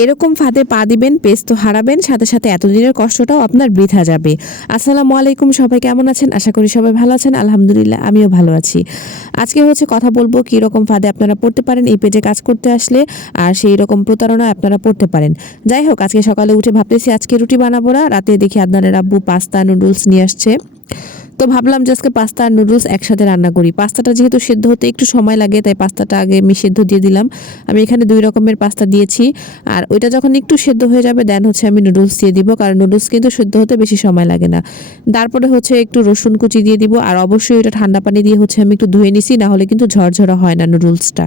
এরকম ফাঁদে পা দিবেন পেস তো হারাবেন, সাথে সাথে এতদিনের কষ্টটাও আপনার বৃথা যাবে। আসসালামু আলাইকুম, সবাই কেমন আছেন? আশা করি সবাই ভালো আছেন। আলহামদুলিল্লাহ, আমিও ভালো আছি। আজকে হচ্ছে কথা বলব কী রকম ফাঁদে আপনারা পড়তে পারেন এই পেজে কাজ করতে আসলে, আর সেই রকম প্রতারণা আপনারা পড়তে পারেন। যাই হোক, আজকে সকালে উঠে ভাবতেছি আজকে রুটি বানাবো রাতে দেখি আদনানের আব্বু পাস্তা নুডলস নিয়ে আসছে। তো ভাবলাম যে আজকে পাস্তা আর নুডলস একসাথে রান্না করি। পাস্তাটা যেহেতু সেদ্ধ হতে একটু সময় লাগে, তাই পাস্তাটা আগে আমি সেদ্ধ দিয়ে দিলাম। আমি এখানে দুই রকমের পাস্তা দিয়েছি। আর ওইটা যখন একটু সেদ্ধ হয়ে যাবে দেন হচ্ছে আমি নুডলস দিয়ে দিব, কারণ নুডলস কিন্তু সেদ্ধ হতে বেশি সময় লাগে না। তারপরে হচ্ছে একটু রসুন কুচি দিয়ে দিব, আর অবশ্যই ওটা ঠান্ডা পানি দিয়ে হচ্ছে আমি একটু ধুয়ে নিছি না হলে কিন্তু ঝরঝরা হয় না নুডলসটা।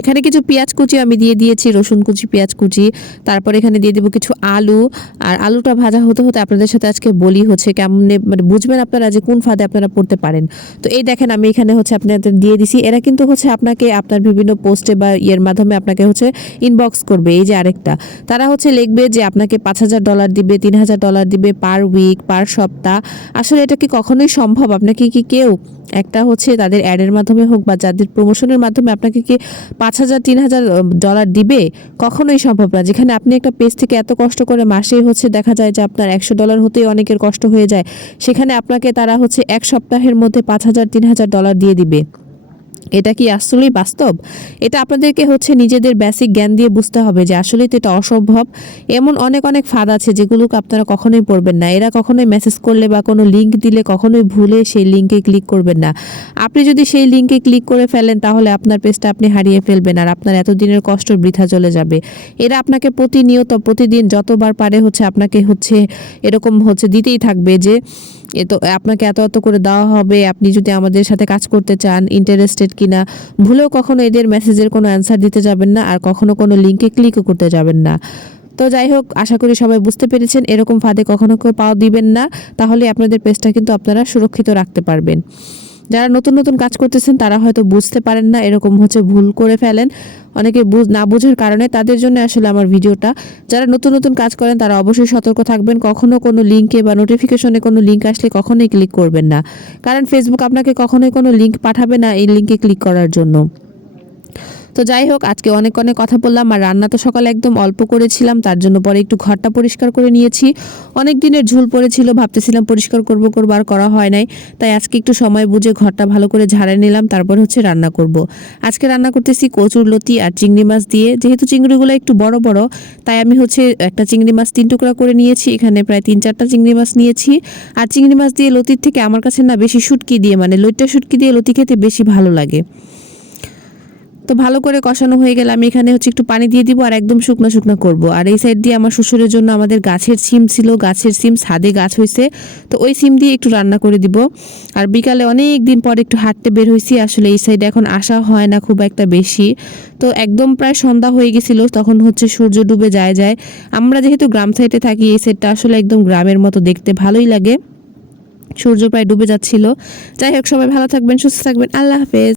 এখানে কিছু পেঁয়াজ কুচি আমি দিয়ে দিয়েছি, রসুন কুচি, পেঁয়াজ কুচি। তারপর এখানে দিয়ে দিব কিছু আলু। আর আলুটা ভাজা হতে হতে আপনাদের সাথে আজকে বলি হচ্ছে কেমন মানে বুঝবেন আপনারা যে কোন ফাঁদে আপনারা পড়তে পারেন। তো এই দেখেন আমি এখানে হচ্ছে আপনাদের দিয়ে দিছি। এরা কিন্তু হচ্ছে আপনাকে আপনার বিভিন্ন পোস্টে বা ইয়ের মাধ্যমে আপনাকে হচ্ছে ইনবক্স করবে, এই যে আরেকটা। তারা হচ্ছে লিখবে যে আপনাকে পাঁচ হাজার ডলার দিবে, তিন হাজার ডলার দিবে পার উইক পার সপ্তাহ। আসলে এটা কি কখনোই সম্ভব? আপনাকে কি কেউ একটা হচ্ছে তাদের অ্যাডের মাধ্যমে হোক বা যাদের প্রমোশনের মাধ্যমে আপনাকে কি পাঁচ হাজার, তিন হাজার ডলার দিবে, কখনোই সম্ভব না। যেখানে আপনি একটা পেজ থেকে এত কষ্ট করে মাসেই হচ্ছে দেখা যায় যে আপনার একশো ডলার হতেই অনেকের কষ্ট হয়ে যায়। সেখানে আপনাকে তারা হচ্ছে এক সপ্তাহের মধ্যে পাঁচ হাজার, তিন হাজার ডলার দিয়ে দিবে। এটা কি আসলেই বাস্তব? এটা আপনাদেরকে হচ্ছে নিজেদের বেসিক জ্ঞান দিয়ে বুঝতে হবে যে আসলেই তো এটা অসম্ভব। এমন অনেক অনেক ফাঁদ আছে যেগুলোকে আপনারা কখনোই পড়বেন না। এরা কখনোই মেসেজ করলে বা কোনো লিঙ্ক দিলে কখনোই ভুলে সেই লিঙ্কে ক্লিক করবেন না। আপনি যদি সেই লিঙ্কে ক্লিক করে ফেলেন, তাহলে আপনার পেজটা আপনি হারিয়ে ফেলবেন আর আপনার এতদিনের কষ্ট বৃথা চলে যাবে। এরা আপনাকে প্রতিনিয়ত, প্রতিদিন যতবার পারে হচ্ছে আপনাকে হচ্ছে এরকম হচ্ছে দিতেই থাকবে যে এ তো, আপনাকে এত এত করে দেওয়া হবে, আপনি যদি আমাদের সাথে কাজ করতে চান ইন্টারেস্টেড কিনা, ভুলেও কখনো এদের মেসেজের কোনো অ্যান্সার দিতে যাবেন না, আর কখনো কোনো লিঙ্কে ক্লিকও করতে যাবেন না। তো যাই হোক, আশা করি সবাই বুঝতে পেরেছেন, এরকম ফাঁদে কখনো কেউ পাওয়া দিবেন না, তাহলে আপনাদের পেজটা কিন্তু আপনারা সুরক্ষিত রাখতে পারবেন। যারা নতুন নতুন কাজ করতেছেন, তারা হয়তো বুঝতে পারেন না, এরকম হচ্ছে ভুল করে ফেলেন। অনেকে না বোঝার কারণে তাদের জন্য আসলে আমার ভিডিওটা। যারা নতুন নতুন কাজ করেন, তারা অবশ্যই সতর্ক থাকবেন। কখনো কোনো লিঙ্কে বা নোটিফিকেশনে কোনো লিঙ্ক আসলে কখনোই ক্লিক করবেন না। কারণ ফেসবুক আপনাকে কখনোই কোনো লিঙ্ক পাঠাবে না এই লিঙ্কে ক্লিক করার জন্য। তো যাই হোক, আজকে অনেক অনেক কথা বললাম আর রান্না তো সকালে একদম অল্প করেছিলাম, তার জন্য পরে একটু ঘরটা পরিষ্কার করে নিয়েছি। অনেক দিনের ঝুল পড়েছিল, ভাবতেছিলাম পরিষ্কার করব করব আর করা হয় নাই। তাই আজকে একটু সময় বুঝে ঘরটা ভালো করে ঝাড়ে নিলাম, তারপর হচ্ছে রান্না করব। আজকে রান্না করতেছি কচুর লতি আর চিংড়ি মাছ দিয়ে, যেহেতু চিংড়িগুলো একটু বড় বড়, তাই আমি হচ্ছে একটা চিংড়ি মাছ তিন টুকরা করে নিয়েছি, এখানে প্রায় তিন চারটা চিংড়ি মাছ নিয়েছি। আর চিংড়ি মাছ দিয়ে লতির থেকে আমার কাছে না বেশি শুটকি দিয়ে মানে লইটা শুটকি দিয়ে লতি খেতে বেশি ভালো লাগে। তো ভালো করে কষানো হয়ে গেলে আমি এখানে হচ্ছে একটু পানি দিয়ে দিব আর একদম শুকনো শুকনো করব। আর এই সাইড দিয়ে আমার শ্বশুরের জন্য আমাদের গাছের সিম ছিল, গাছের সিম, ছাদে গাছ হয়েছে তো ওই সিম দিয়ে একটু রান্না করে দিব। আর বিকালে অনেক দিন পর একটু হাঁটতে বের হয়েছি আসলে এই সাইডে এখন আসা হয় না খুব একটা বেশি। তো একদম প্রায় সন্ধ্যা হয়ে গেছিল, তখন হচ্ছে সূর্য ডুবে যায় যায়। আমরা যেহেতু গ্রাম সাইডে থাকি, এই সাইডটা আসলে একদম গ্রামের মতো দেখতে ভালোই লাগে। সূর্য প্রায় ডুবে যাচ্ছিল। যাই হোক, সবাই ভালো থাকবেন, সুস্থ থাকবেন। আল্লাহ হাফেজ।